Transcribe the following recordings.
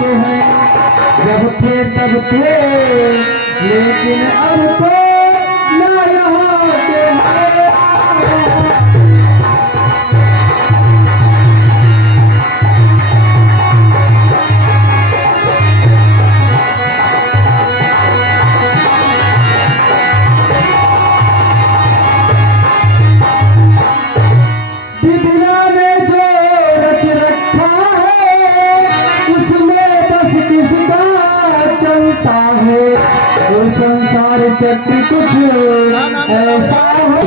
के हैं। जब थे तब थे लेकिन अब तो ना यहाँ के हैं। संसार चक्र कुछ ऐसा है।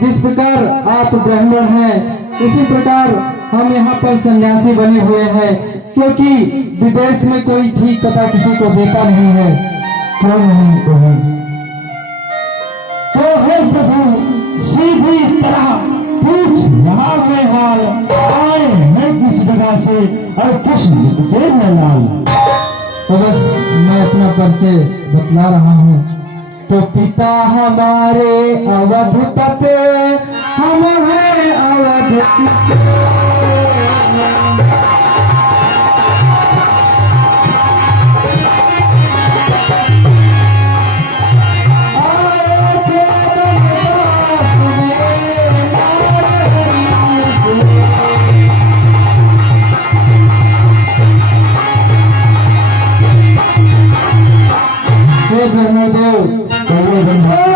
जिस प्रकार आप ब्राह्मण हैं उसी प्रकार हम यहाँ पर सन्यासी बने हुए हैं, क्योंकि विदेश में कोई ठीक पता किसी को देता नहीं है। कौन नहीं कौन तो है प्रभु सीधी तरह पूछ यहाँ के हाल। आए हैं किस जगह से और किस के हैं लाल। तो बस मैं अपना परिचय बतला रहा हूँ। तो पिता हमारे अवधपते, हम हैं अवधपते।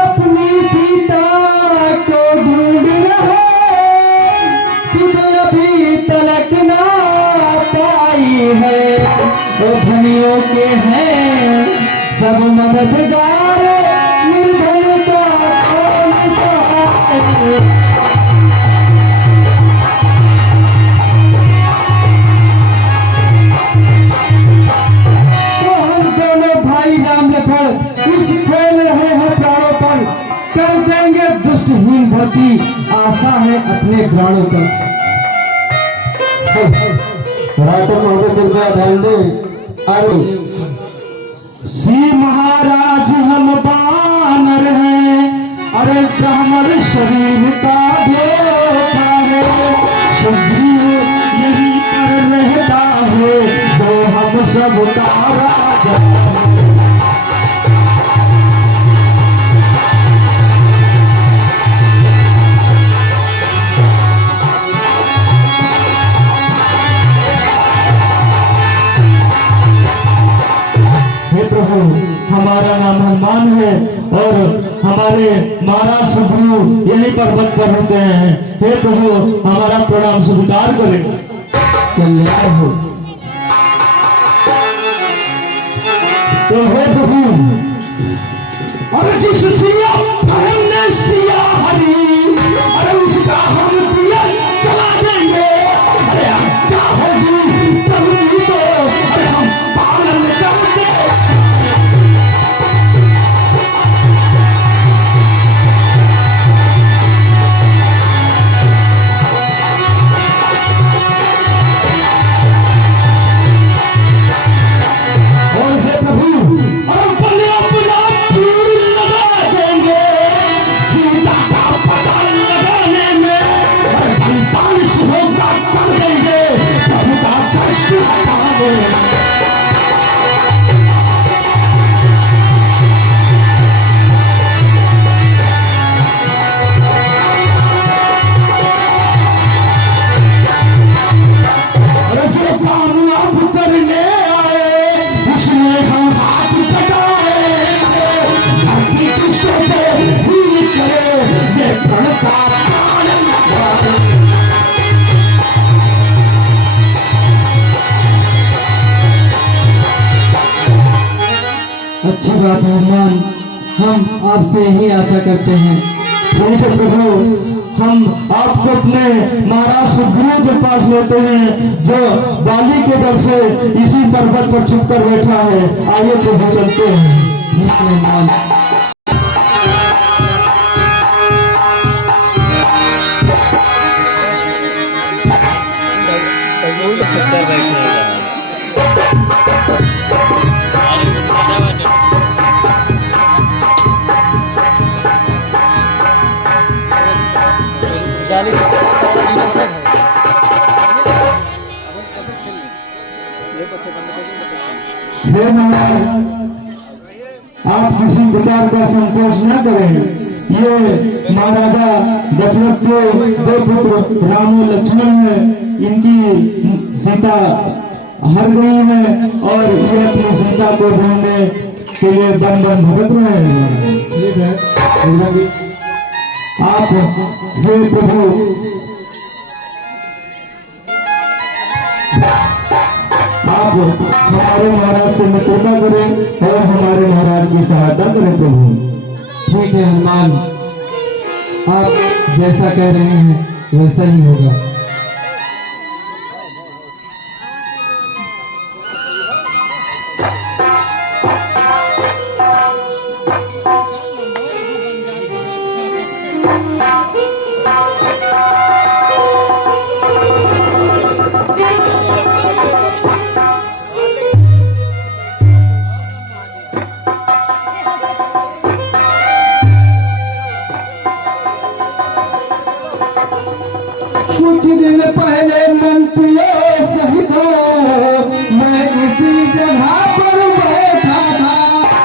अपनी सीता को ढूंढ रहे, सीता अभी तलक ना पाई है। वो धनियों के हैं सब मददगार, निर्धन का कौन सहाय। कर देंगे दुष्टहीन भर्ती, आशा है अपने प्राणों पर। राइटर महोदय कृपया ध्यान दें। अरे श्री महाराज हम बानर हैं, अरे ब्राह्मण शरीर का धोखा है। सुग्रीव यही कर रहता है जो हम सब का राजा। हमारा नाम हनुमान है और हमारे महाराज सुग्रीव यही पर्वत पर होते हैं। हे प्रभु हमारा प्रणाम स्वीकार करें। कल्याण हो। तो हे प्रभु और जिस सिया हमने सिया हरी, अरे उसका हम दिया चला देंगे। अरे क्या होगी तभी तो अरे हम पालन करते। अच्छी बात है हनुमान, हम आपसे यही आशा करते हैं। ठीक है प्रभु, हम आपको अपने महाराज सुग्रीव के पास लेते हैं जो बाली के डर से इसी पर्वत पर छुप कर बैठा है। आइए प्रभु चलते हैं। ठीक है हनुमान। हे महाराज, आप किसी प्रकार का संकोच न करें। ये महाराजा दशरथ के दो पुत्र राम और लक्ष्मण हैं, इनकी सीता हर गई है और ये अपनी सीता को ढूंढने के लिए वन वन भटक रहे हैं। ठीक है, आप हे प्रभु आप हमारे महाराज से मित्रता करें और हमारे महाराज की सहायता करें प्रभु। ठीक है हनुमान, आप जैसा कह रहे हैं वैसा ही होगा। कुछ दिन पहले मंत्रियों सहित मैं इसी जगह पर बैठा था,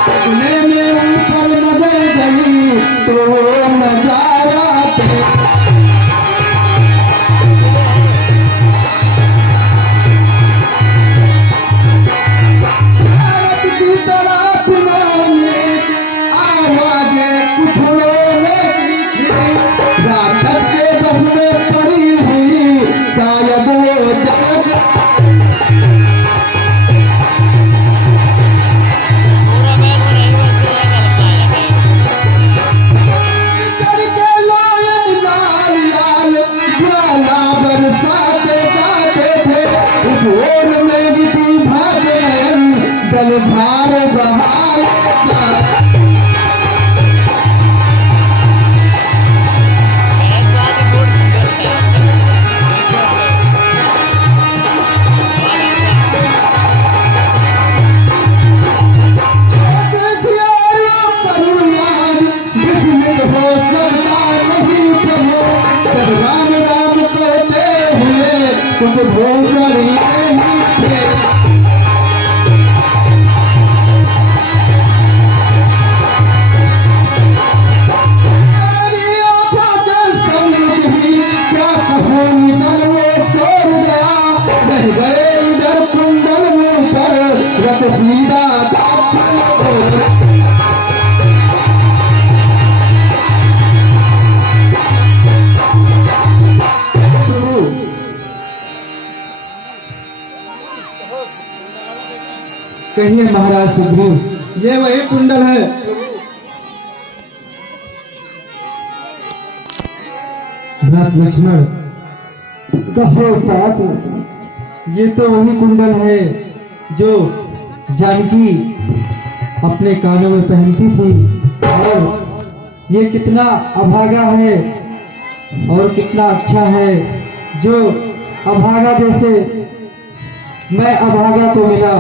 इतने में ऊपर नजर गई तो वो नजारा भारत की तरफ आवाजें कुछ रोने की राक्षस के बस में पड़ी हुई शायद वो जग करके लाल लाल लाल ज्वाला बरसाते जाते थे। उस ओर में भी तू भाग नयन जलधार बहाए राम राम कहते हुए कुछ भूल नहीं थे। मेरी आंखों के सामने ही क्या कहूँ निकल वो छोड़ गया, रह गए इधर कुंडल मुंह पर रत सीधा कहिए महाराज सुग्रीव, ये वही कुंडल है। भरत लक्ष्मण, कहो तात, ये तो वही कुंडल है जो जानकी अपने कानों में पहनती थी। और ये कितना अभागा है और कितना अच्छा है, जो अभागा जैसे मैं अभागा को मिला।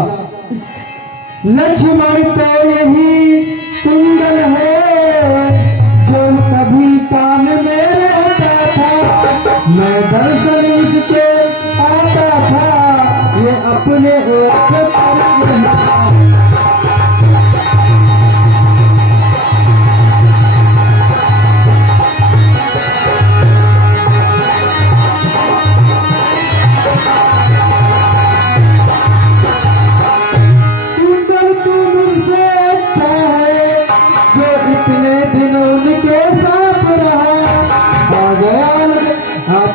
लक्ष्मण तो यही कुंडल है जो कभी कान में रहता था, मैं दर्शन इसके आता था, ये अपने ओठ पर रहता।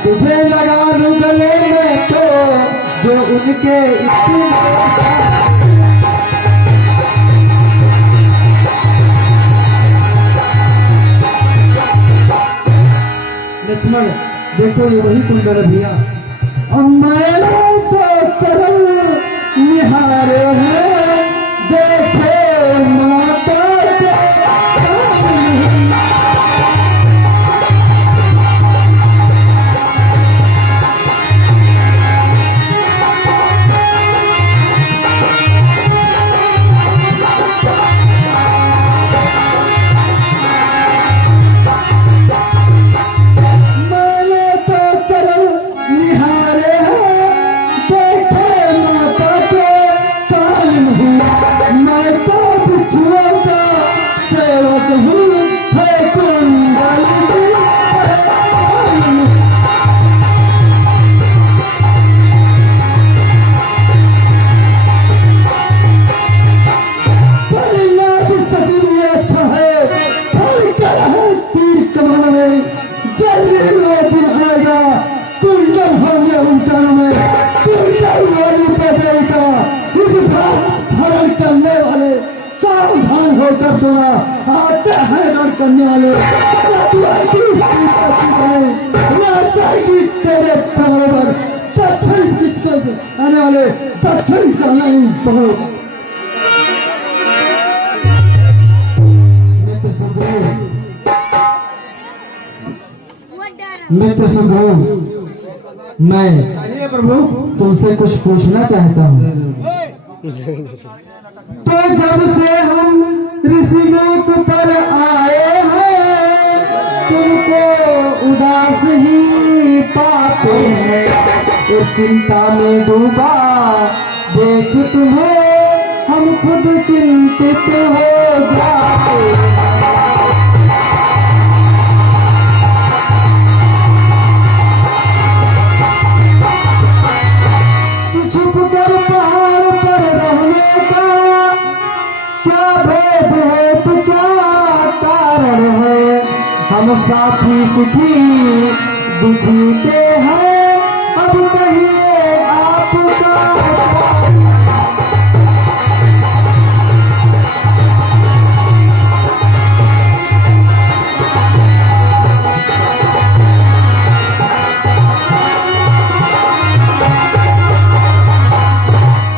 तुझे लगा लूं गले में तो जो उनके लक्ष्मण देखो, ये वही कुंडल है भैया। मैंने तो चरण निहारे हैं, देखे माता निहारे हैं, देखे सुना आते हैं रण करने वाले जाएगी तेरे पहाड़ों पर दक्षिण किसको आने वाले दक्षिण जाना ही बहुत मित्र सुखदेव, मैं प्रभु तुमसे कुछ पूछना चाहता हूँ। तो जब से हम ऋषिलोक पर आए हैं तुमको उदास ही पाते हैं, उस चिंता में डूबा देख तुम्हें हम खुद चिंतित हो जाते हैं। हम साथी सुखी दुखी के हैं, अब कहिए आपका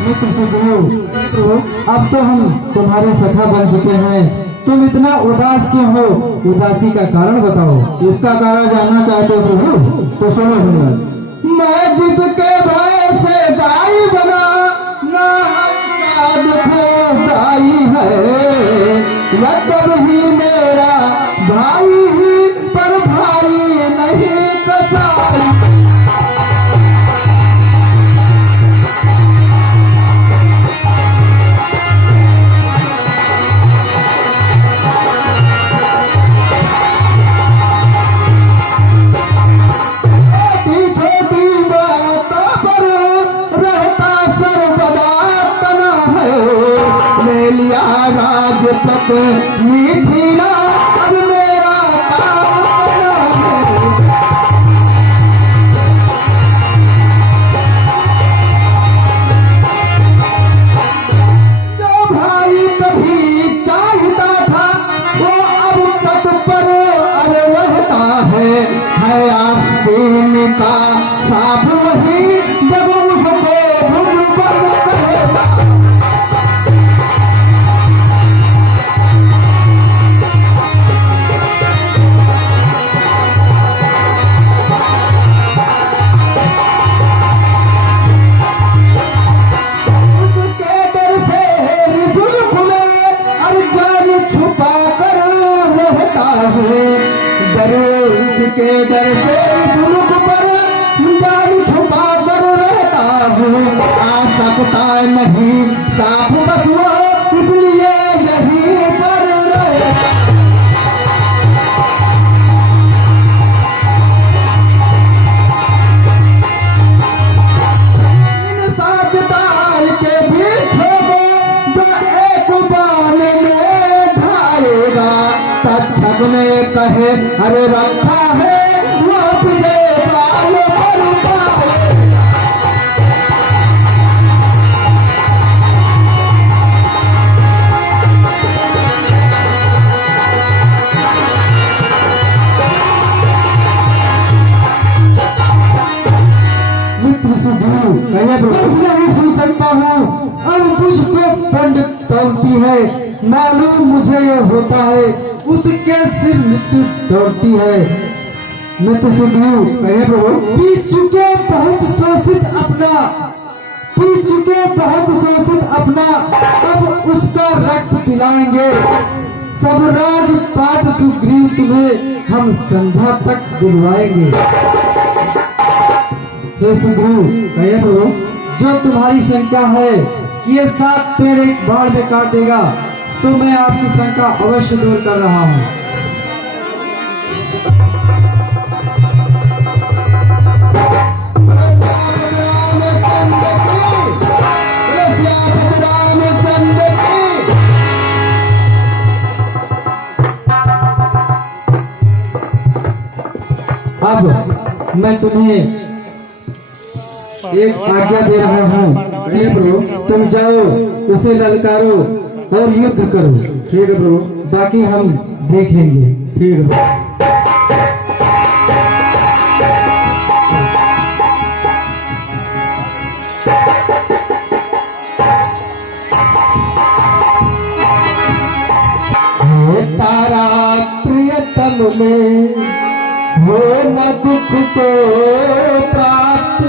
मित्र सुखदेव, अब तो हम तुम्हारे सखा बन चुके हैं, तुम इतना उदास क्यों हो? उदासी का कारण बताओ। इसका कारण जानना चाहते हो प्रभु? तो सुनो भगवान। मैं जिसके भय से दाई बना ना दाई है, मतलब ही मेरा भाई ही पर भाई नहीं कसाई। राजपत मिथिला अब मेरा काम है। जो भाई कभी चाहता था वो अब तक पर अब रहता है आस्तीन का साफ वही जब उसको भुजबल कहता। के डर से सुलूक पर जान छुपा कर रहता हूँ, आ सकता नहीं साफ बसुआ इसलिए यही पर रहता। इन सात ताल के पीछे जो एक बाल में ढाएगा, तक्षक में कहे अरे रखा है वो तुझे बाल पर पाएगा। मित्र सुखदेव, नहीं सुन सकता हूँ, अब मुझको पंडित तोलती है, मालूम मुझे यह होता है उसके सिर मृत्यु दौड़ती है। मित्र सुखदेव, कहे प्रभु पी चुके बहुत शोषित अपना अब उसका रक्त पिलाएंगे, सब राजपाट सुग्रीव तुम्हें हम संध्या तक बुलवाएंगे। हे सुग्रीव, कहे प्रभु जो तुम्हारी शंका है कि ये 7 पेड़ एक बाढ़ में काट देगा, तो मैं आपकी शंका अवश्य दूर कर रहा हूँ। अब मैं तुम्हें एक आज्ञा दे रहा हूँ, प्रभु तुम जाओ उसे ललकारो और युद्ध करो। ठीक है प्रभु। बाकी हम देख लेंगे। ठीक है। तारा प्रियतम में हो न दुख को प्राप्त,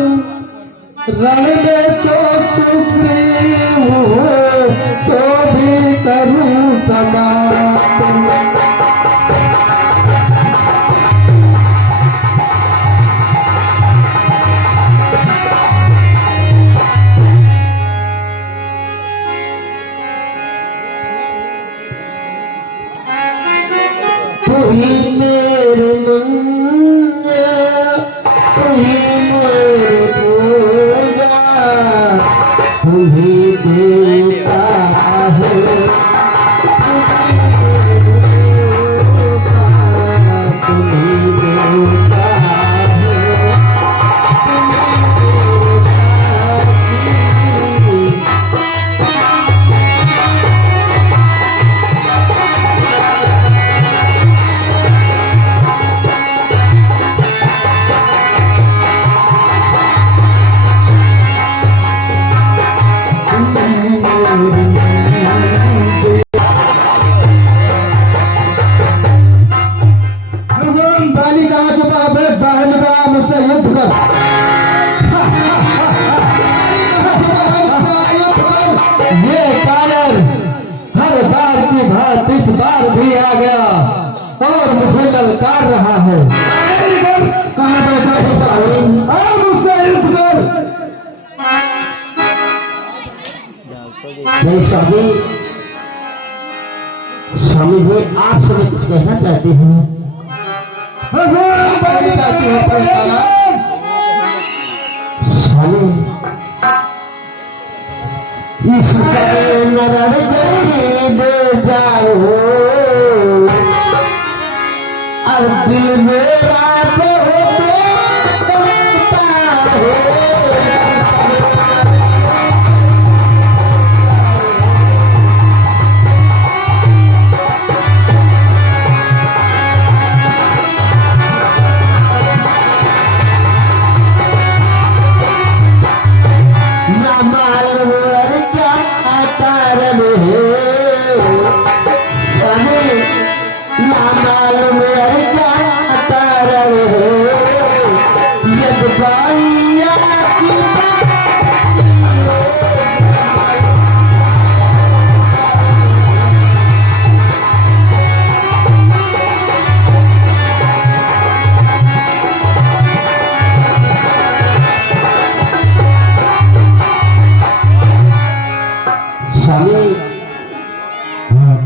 रण में सो सुग्रीव हो तो भी करूं समाप्त। तुही मेरे मंगल, तुही मेरे पूजा, तुही देवता है, तुही देवता है, इस बार भी आ गया और मुझे ललकार रहा है। कहाँ बैठा है शाही? और मुझसे युद्ध कर। नहीं स्वामी, स्वामी जी आपसे मैं कुछ कहना चाहती हूँ। स्वामी, इस समय नरण गई दे जाओ और दिल मेरा तो देखता है।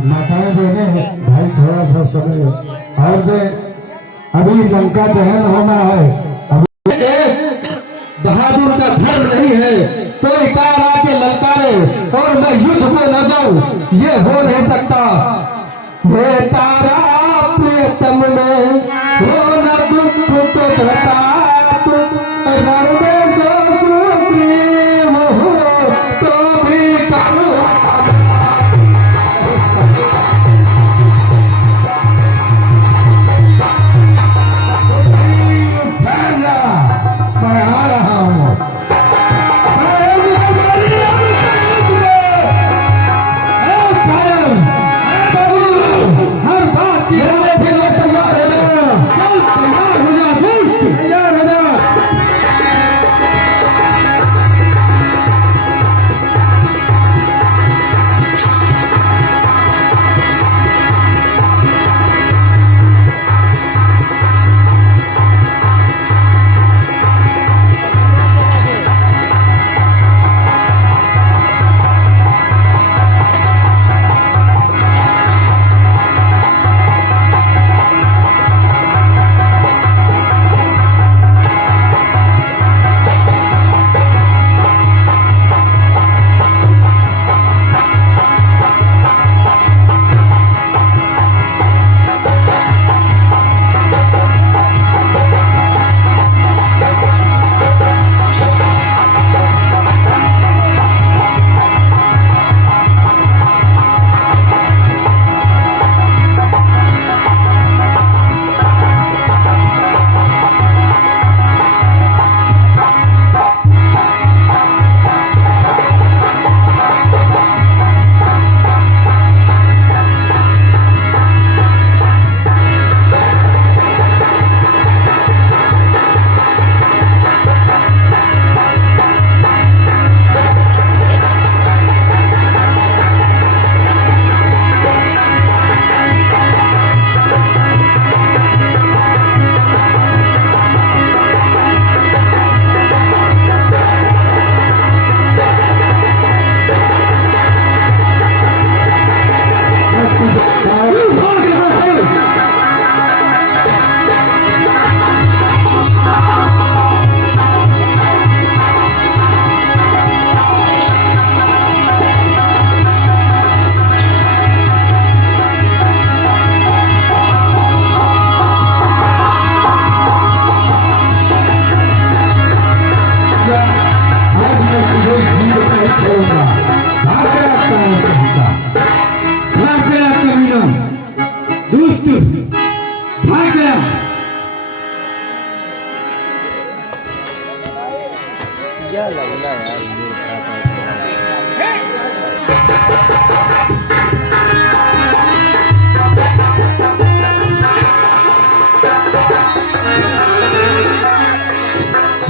माताएं देने भाई थोड़ा सा समय और दे, अभी लंका दहन होना है। बहादुर का धर्म नहीं है कोई कार आके ललकारे और मैं युद्ध में न जाऊं, ये हो नहीं सकता। हे तारा प्रियतम में हो न दुख को प्रताप, रण में सो सुग्रीव हो तो भी करूं। मैं आ रहा हूँ। हर बार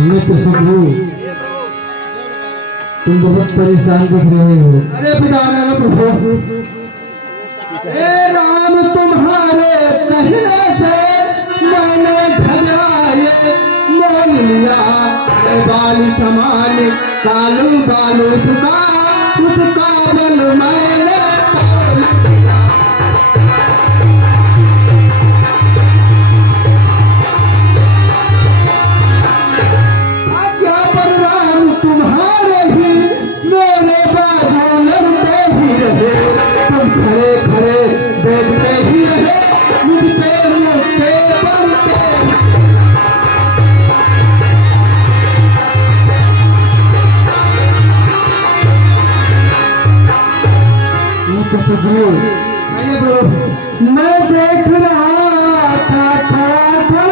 मित्र सुखू, तुम बहुत परेशान दिख रहे हो। अरे पिता प्रभु, हे राम तुम्हारे कहने से मैंने झगड़ाए मान लिया। बाल समान कालू बालू उसका बल मैंने तोड़ लिया। आज्ञा पर राम तुम्हारे ही मेरे बाजू लड़ते ही रहे। तुम खड़े खड़े देखते ही रहे मुझसे मुझसे बढ़ते। मैं देख रहा था खड़ा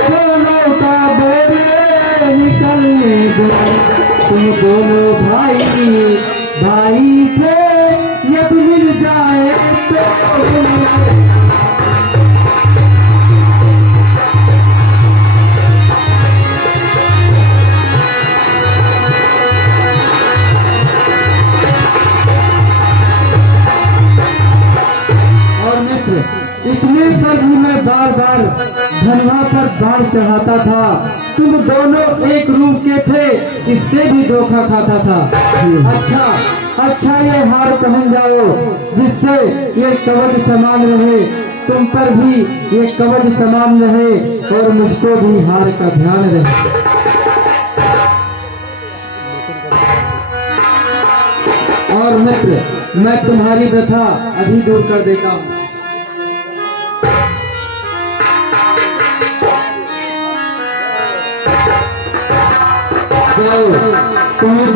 दोनों का बेरे निकलने दो। तुम दोनों भाई थे, यदि मिल जाए तो इतने पर भी मैं बार बार धनवा पर बाढ़ चढ़ाता था। तुम दोनों एक रूप के थे, इससे भी धोखा खाता था। अच्छा ये हार पहन जाओ, जिससे ये कवच समान रहे। तुम पर भी ये कवच समान रहे और मुझको भी हार का ध्यान रहे। और मित्र, मैं तुम्हारी व्यथा अभी दूर कर देता हूँ।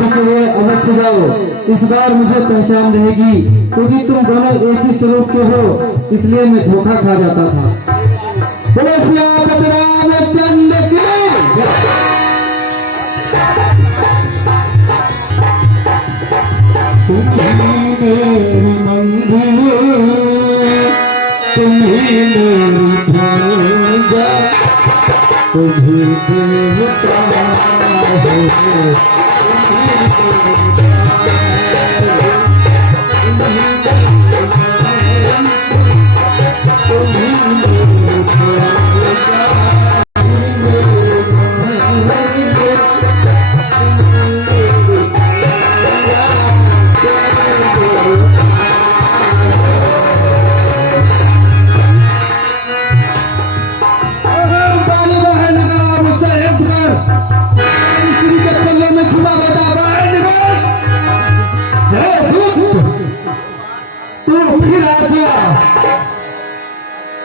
तुम्हें अवश्य जाओ, इस बार मुझे पहचान रहेगी, क्योंकि तुम दोनों एक ही स्वरूप के हो, इसलिए मैं धोखा खा जाता था। बोलो श्यामत रामचंद्र की। तुम्ही मेरी मंदिर, तुम्ही मेरी पूजा, तुम्ही देवता हो।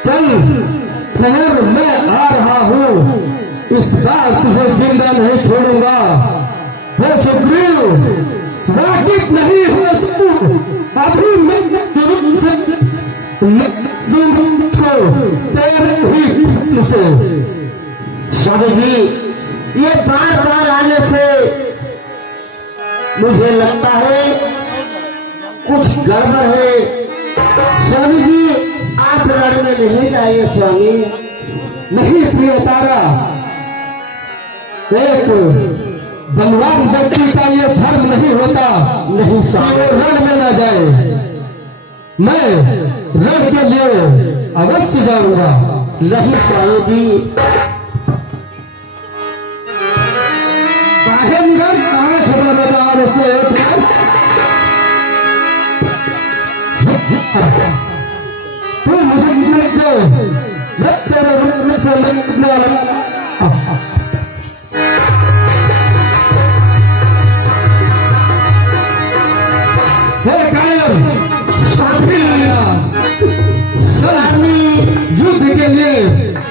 चल ठहर, मैं आ रहा हूँ। इस बार तुझे जिंदा नहीं छोड़ूंगा। वो सुग्रीव, वाकिफ नहीं है तू, अभी मैं तुझे। स्वामी जी, ये बार बार आने से मुझे लगता है कुछ गड़बड़ है। स्वामी जी, आप रण में नहीं जाइए। स्वामी नहीं प्रिय तारा, एक बलवान व्यक्ति का ये धर्म नहीं होता। नहीं स्वामी, रण में न जाए। मैं रण के लिए अवश्य जाऊंगा। नहीं स्वामी जी, बाहर निकल, कहाँ छोटा बेटा तू मुझे मिनट दे, मैं तेरे मिनट से निकलने वाला। सलामी, युद्ध के लिए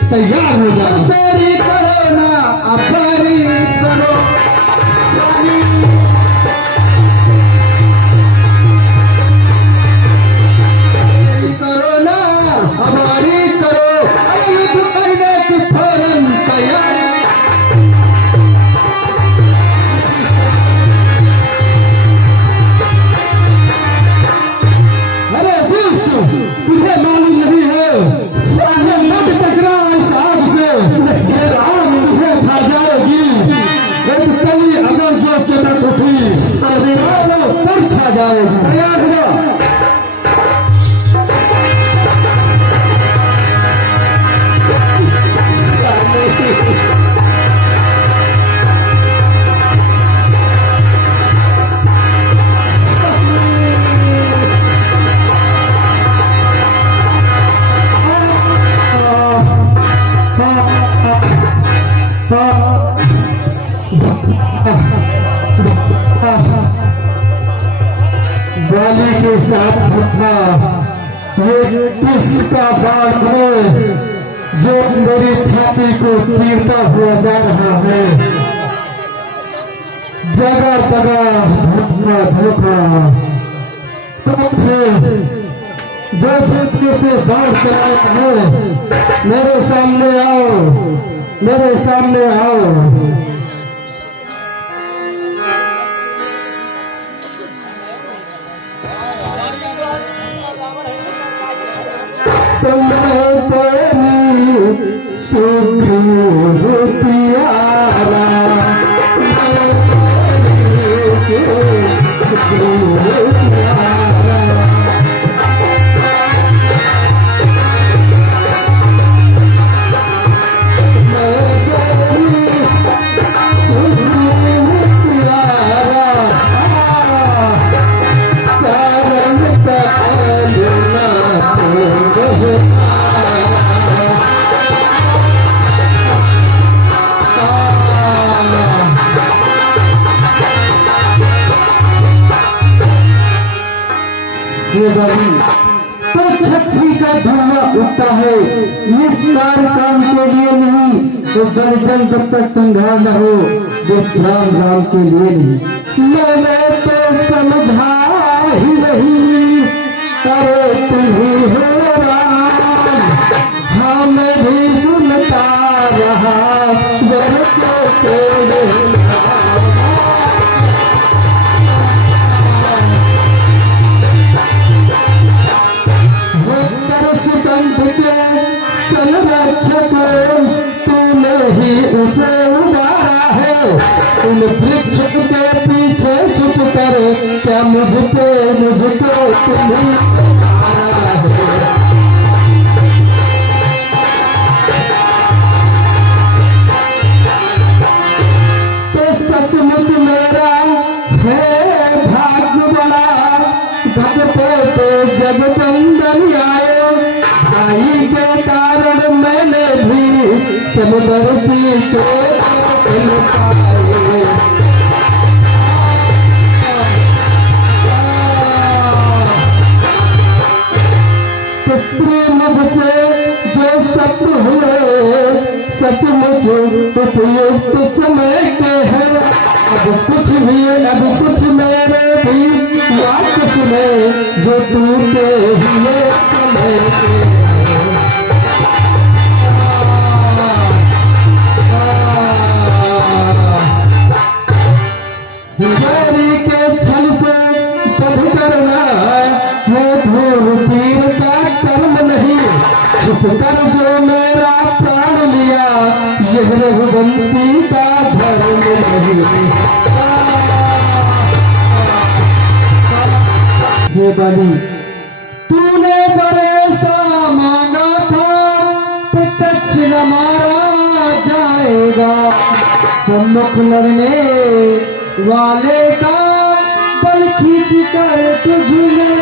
तैयार हो जाओ। तेरी करो ना, अपनी करो। जाएगी। तैयार हो जाओ। गाली के साथ घटना ये किसका बाढ़ है जो मेरी छाती को चीरता हुआ जा रहा है। जगह जगह धोखा धोखा तो फिर जो क्षेत्र से बाढ़ चलाया है मेरे सामने आओ, मेरे सामने आओ। तो छठी का धुआं उठता है इस कार्य काम के लिए नहीं, तो दर्जन जब तक संघार न हो विश्राम राम के लिए नहीं। मैंने तो समझा ही नहीं, अरे तुम्हें हो राम। हाँ मैं भी सुनता रहा बरसों से संरक्षक तूने ही उसे उबारा है। उन वृक्ष के पीछे छुप कर क्या मुझको तुम्हें उबारा है। तो सचमुच मेरा है भाग्य बड़ा, भगते पे जब बंदन आए। आई के कारण मैंने भी समुद्र से दर्शन पाए। पुत्री मुझसे जो सत्य हुए सचमुच उपयुक्त समय के हैं। अब कुछ मेरे भी बात सुने जो टूटे हुए समय के। हिमारी के छल से बध करना है धूल पीर का कर्म नहीं। छुप कर जो मेरा प्राण लिया यह रघुवंशी का धर्म नहीं। हे बलि तूने बरेसा मांगा था, प्रत्यक्ष न मारा जाएगा। सम्मुख लड़ने वाले का बल खींच कर तुझमें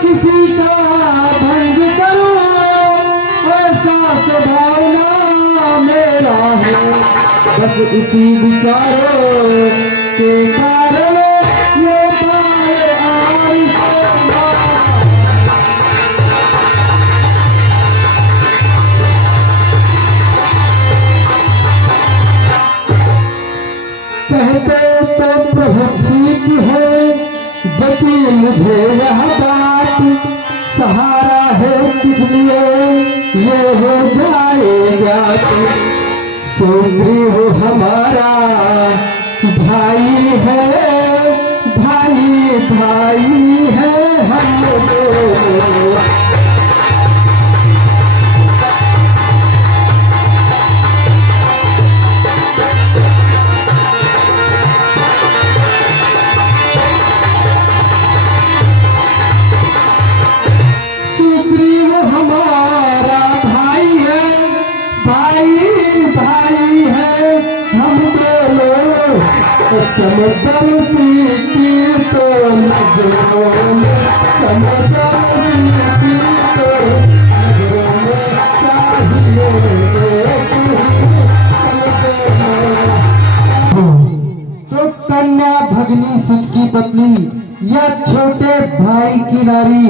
किसी का भंग करूं ऐसा स्वभावना मेरा है। बस इसी विचारों के कारण ये कहते तो प्रभु ठीक है जची मुझे यह बात। सहारा है किस लिए ये हो जाएगा। सुग्रीव हो हमारा भाई है, भाई है हम लोग। समंदर की तो नजरों में, समंदर की तो नजरों में चाहिए एक ही तो कन्या भगनी सुत की पत्नी या छोटे भाई की नारी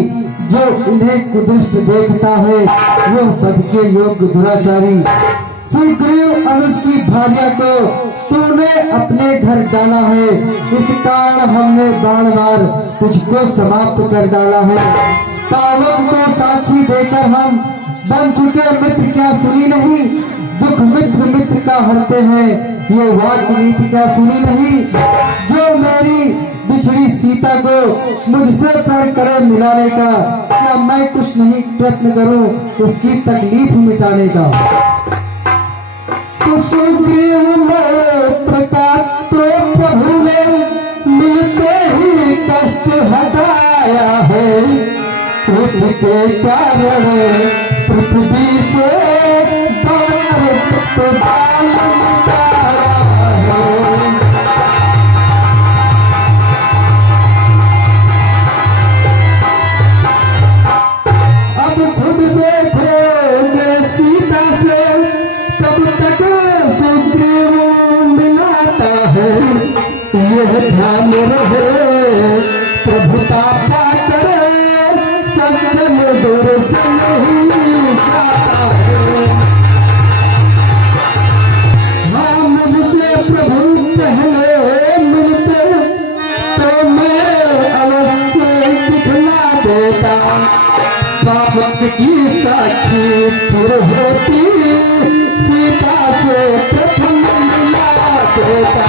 जो इन्हें कुदृष्ट देखता है वो पद के योग्य दुराचारी। सुग्रीव अनुज की भार्या को तूने अपने घर डाला है, इस कारण हमने बाण मार तुझको समाप्त कर डाला है। पावक को साक्षी देकर हम बन चुके मित्र क्या सुनी नहीं, दुख मित्र मित्र का हरते हैं ये वाक्य नीति क्या सुनी नहीं। जो मेरी बिछड़ी सीता को मुझसे प्रण करे मिलाने का, क्या मैं कुछ नहीं प्रयत्न करूं उसकी तकलीफ मिटाने का। तो सुग्रीव प्रकार तो प्रभु ने मिलते ही कष्ट हटाया है, उसके कारण पृथ्वी से अब खुद बैठे सीता से कब तक सुग्रीव मिलाता है, यह ध्यान रहे प्रभुता पाकर सज्जन दुर्जन ही जाता है। हाँ मुझसे प्रभु पहले मिलते तो मैं अवश्य दिखला देता, पावक की साक्षी फिर होती सीता से प्रथम मिला देता।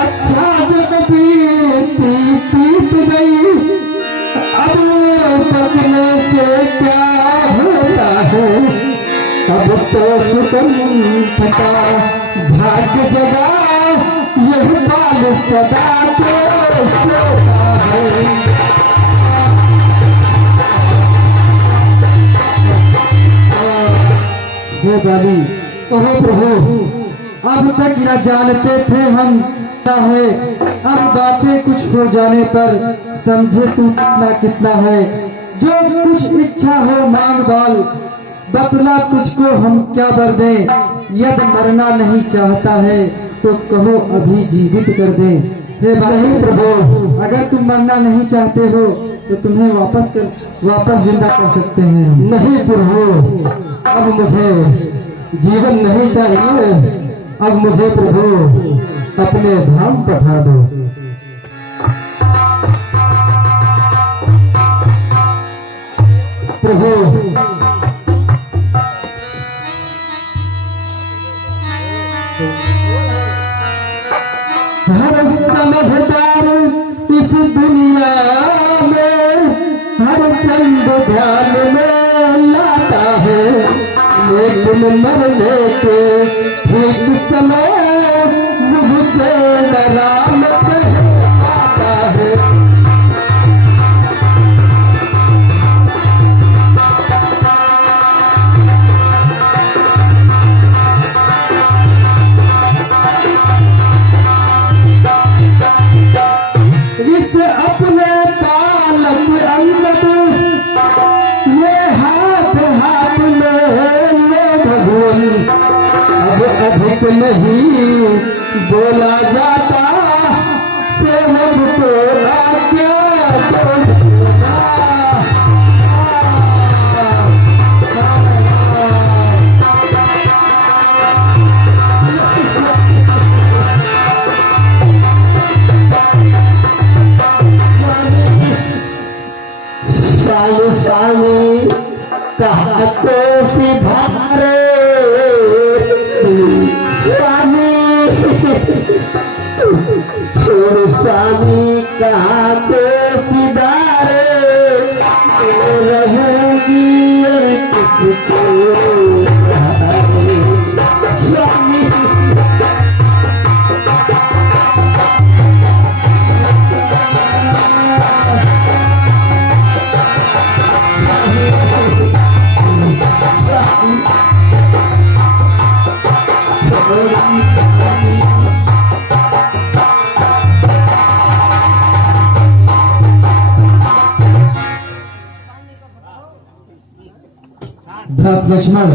अच्छा जब पीत गई अब बदले से क्या होता है, अब तो सुगंधता भाग्य जगा यह बाल सदा तो सोता है। हे बाली कहो प्रभु अब तक न जानते थे हम क्या है, अब बातें कुछ हो जाने पर समझे तू कितना कितना है। जो कुछ इच्छा हो मांग बाल बतला तुझको हम क्या बर दें, यदि मरना नहीं चाहता है तो कहो अभी जीवित कर दे। हे नहीं प्रभु अगर तुम मरना नहीं चाहते हो तो तुम्हें वापस जिंदा कर सकते हैं। नहीं प्रभु अब मुझे जीवन नहीं चाहिए, अब मुझे प्रभु अपने धाम पठा दो। प्रभु हर समझदार इस दुनिया में हर चंद ध्यान में लाता है, लेकिन मरने के ठीक समय मुझसे डराम आता है। इस अपने पालक अंगद ये हाथ हाथ में ले भगवान, अब अधिक नहीं बोला जाता सेवक को आज्ञा दो। स्वामी स्वामी कहा को सिधारे स्वामी, छोड़ स्वामी कहा को सिधारे रहूंगी और किसको स्वामी। लक्ष्मण,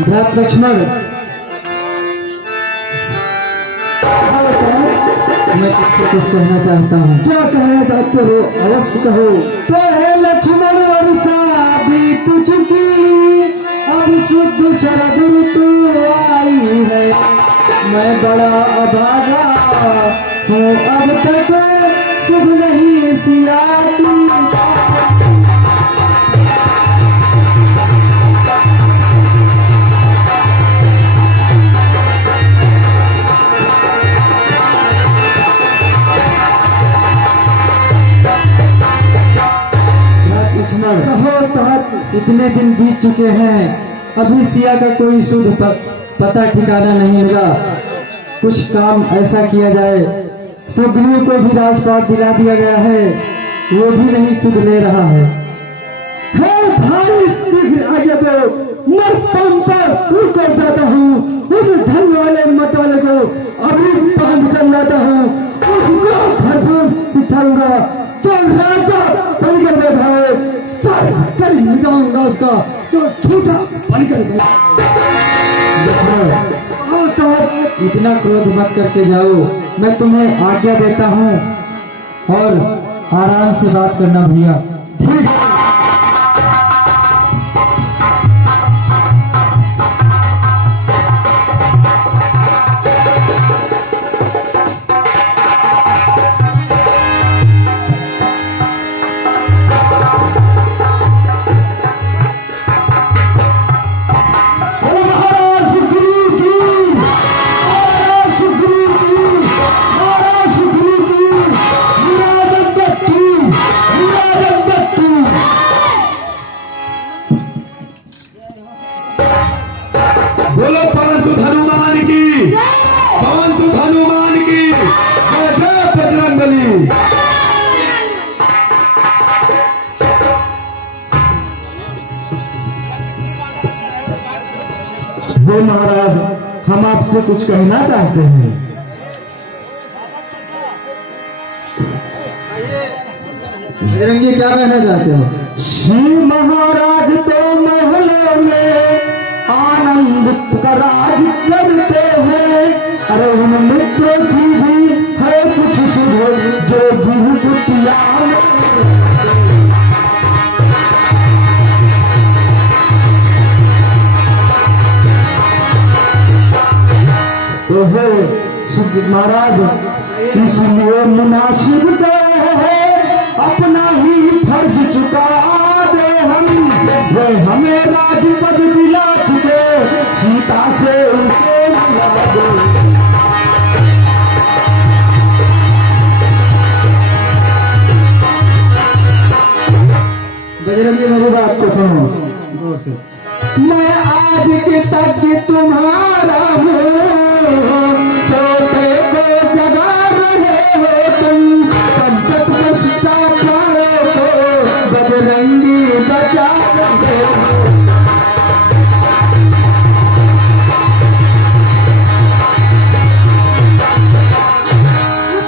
भ्रात लक्ष्मण, मैं तुझसे कुछ कहना चाहता हूँ। क्या कहना चाहते हो? अवश्य कहो। तो है लक्ष्मण वर्षा बीत चुकी, अब शुद्ध शरद ऋतु आई है। मैं बड़ा अभागा हूँ, अब तक शुभ नहीं सिया की। लक्ष्मण, कहो तात। इतने दिन बीत चुके हैं, अभी सिया का कोई शुद्ध पता ठिकाना नहीं मिला। कुछ काम ऐसा किया जाए। सुग्रीव को भी राजपाट दिला दिया गया है, वो भी नहीं सुध ले रहा है। हे भाई, शीघ्र आगे दो, मैं पम पर उड़ कर जाता हूँ। उस धन वाले मतवाले को अभी बांध कर लाता हूँ। उसको भरपूर सिखाऊंगा, जो राजा बनकर बैठा है। सर कर मिटाऊंगा उसका, जो झूठा बनकर बैठा लक्ष्मण, तो इतना क्रोध मत करके जाओ, मैं तुम्हें आज्ञा देता हूँ और आराम से बात करना भैया। ठीक है। बोलो पवन सुत हनुमान की, पवन सुत हनुमान की जय, जय बजरंगबली। वो महाराज, हम आपसे कुछ कहना चाहते हैं। बजरंगी, क्या कहना चाहते हो? श्री महाराज तो महलों में आनंद का राज करते हैं। अरे उन मित्रों की भी है कुछ सुध, जो गिर कुटिया में। तो है महाराज, इसलिए मुनासिब है अपना ही फर्ज चुका दे हम। वे हमें राजपद दिला चुके, सीता से उसे मिला दे। बजरंगी, मेरी बात को सुनो। मैं आज के तक तुम्हारा हूँ, छोटे को जगा रहे हो तुम। संकट को सीता प्राणों को बजरंगी बचा रहे हो।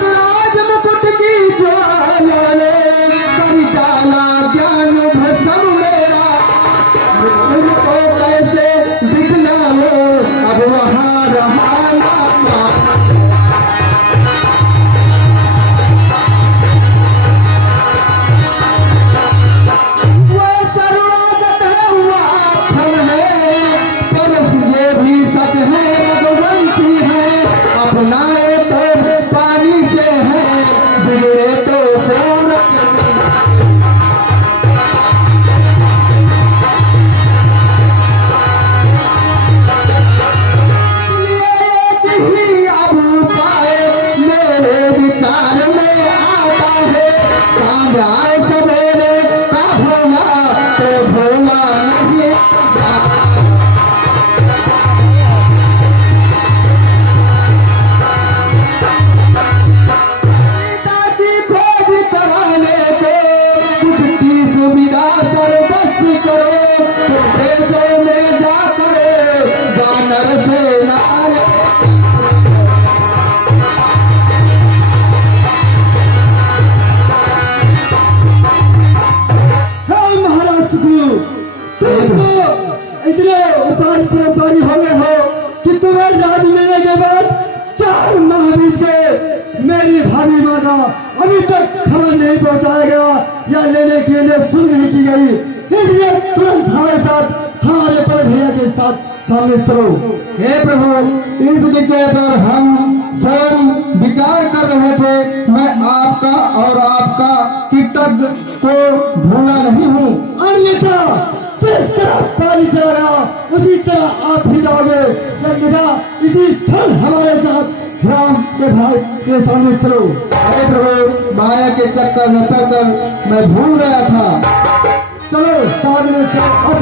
राज मुकुट की ज्वाला ने कर डाला ज्ञान भस्म मेरा। उनको कैसे दिखलाओ, अब वहाँ अभी तक खबर नहीं पहुंचाया गया या लेने के लिए सुन नहीं की गई, इसलिए तुरंत हमारे साथ हमारे बड़े भैया के साथ सामने चलो। हे प्रभु, इस विषय पर हम स्वयं विचार कर रहे थे। मैं आपका और आपका कृतज्ञ को भूला नहीं हूँ। अन्यथा जिस तरह पानी चला उसी तरह आप भी जाओगे। अन्यथा इसी क्षण हमारे साथ राम के भाई के सामने चलो। हे प्रभु, माया के चक्कर में पड़कर मैं भूल गया था। चलो साथ में चलो। अब